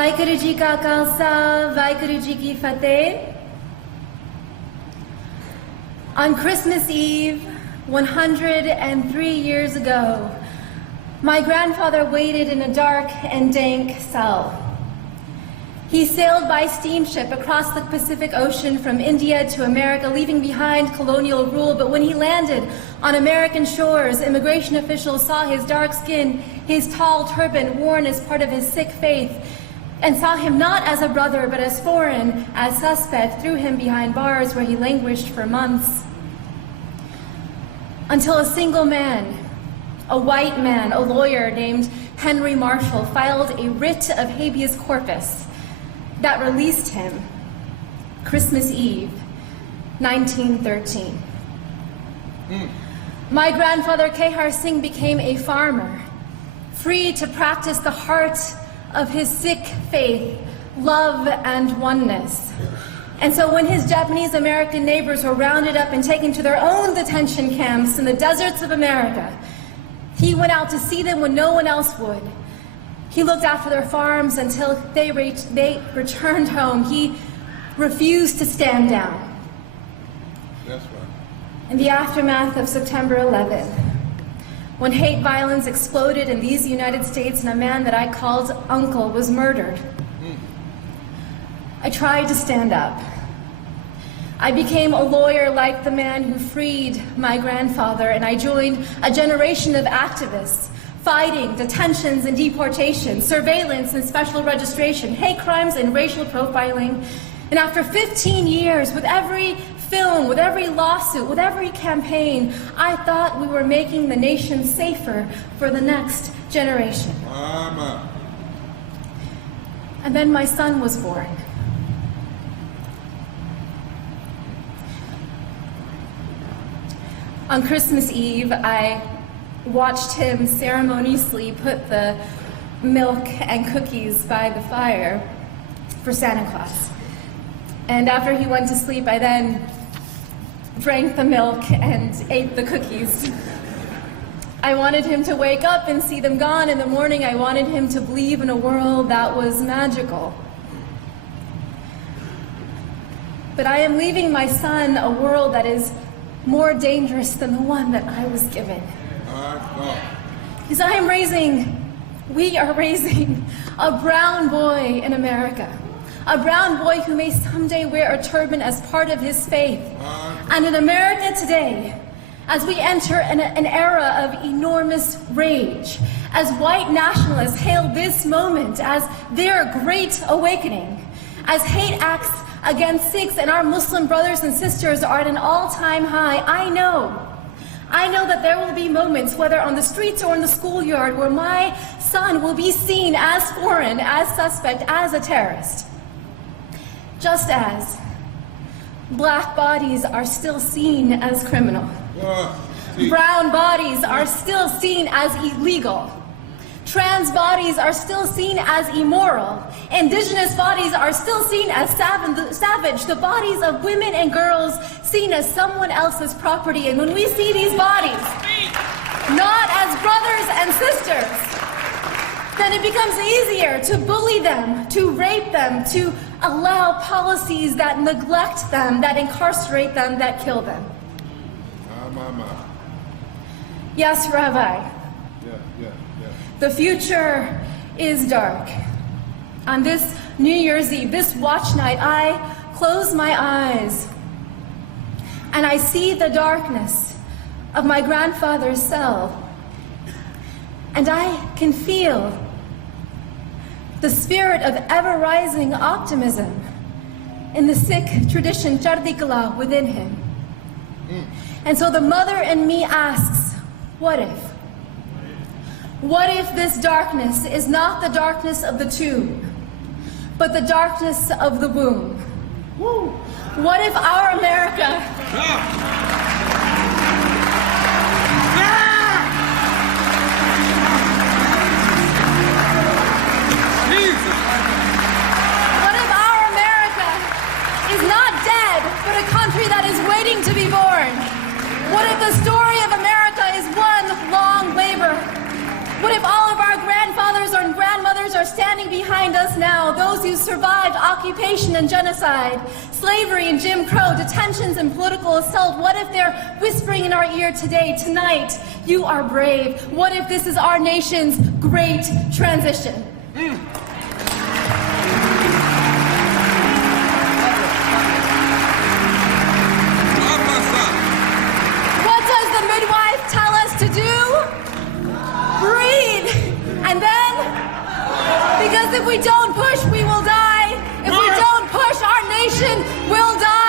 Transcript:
Vaiguru Ji Ka Khalsa, Vaiguru Ji Ki Fateh. On Christmas Eve, 103 years ago, my grandfather waited in a dark and dank cell. He sailed by steamship across the Pacific Ocean from India to America, leaving behind colonial rule. But when he landed on American shores, immigration officials saw his dark skin, his tall turban worn as part of his Sikh faith, and saw him not as a brother, but as foreign, as suspect, threw him behind bars where he languished for months. Until a single man, a white man, a lawyer named Henry Marshall, filed a writ of habeas corpus that released him Christmas Eve, 1913. My grandfather, Kaur Singh, became a farmer, free to practice the heart of his Sikh faith, love and oneness. And so when his Japanese American neighbors were rounded up and taken to their own detention camps in the deserts of America, he went out to see them when no one else would. He looked after their farms until they returned home. He refused to stand down. That's right. In the aftermath of September 11th, when hate violence exploded in these United States and a man that I called uncle was murdered, I tried to stand up. I became a lawyer like the man who freed my grandfather, and I joined a generation of activists fighting detentions and deportation, surveillance and special registration, hate crimes and racial profiling. And after 15 years, with every film, with every lawsuit, with every campaign, I thought we were making the nation safer for the next generation. Mama. And then my son was born. On Christmas Eve, I watched him ceremoniously put the milk and cookies by the fire for Santa Claus. And after he went to sleep, I then drank the milk and ate the cookies. I wanted him to wake up and see them gone in the morning. I wanted him to believe in a world that was magical. But I am leaving my son a world that is more dangerous than the one that I was given. Because we are raising a brown boy in America. A brown boy who may someday wear a turban as part of his faith. And in America today, as we enter an era of enormous rage, as white nationalists hail this moment as their great awakening, as hate acts against Sikhs and our Muslim brothers and sisters are at an all-time high, I know that there will be moments, whether on the streets or in the schoolyard, where my son will be seen as foreign, as suspect, as a terrorist. Just as black bodies are still seen as criminal. Brown bodies are still seen as illegal. Trans bodies are still seen as immoral. Indigenous bodies are still seen as savage. The bodies of women and girls seen as someone else's property. And when we see these bodies not as brothers and sisters, then it becomes easier to bully them, to rape them, to allow policies that neglect them, that incarcerate them, that kill them. Yes, Rabbi. The future is dark. On this New Year's Eve, this watch night, I close my eyes and I see the darkness of my grandfather's cell. And I can feel the spirit of ever-rising optimism in the Sikh tradition, Chardi Kala, within him. And so the mother in me asks, what if? What if this darkness is not the darkness of the tomb, but the darkness of the womb? What if our America... What if our America is not dead, but a country that is waiting to be born? What if the story of America is one long labor? What if all of our grandfathers and grandmothers are standing behind behind us now, those who survived occupation and genocide, slavery and Jim Crow, detentions and political assault, what if they're whispering in our ear today, tonight, you are brave? What if this is our nation's great transition? What does the midwife tell us to do? Breathe. And then, because if we don't push, we will die. If we don't push, our nation will die.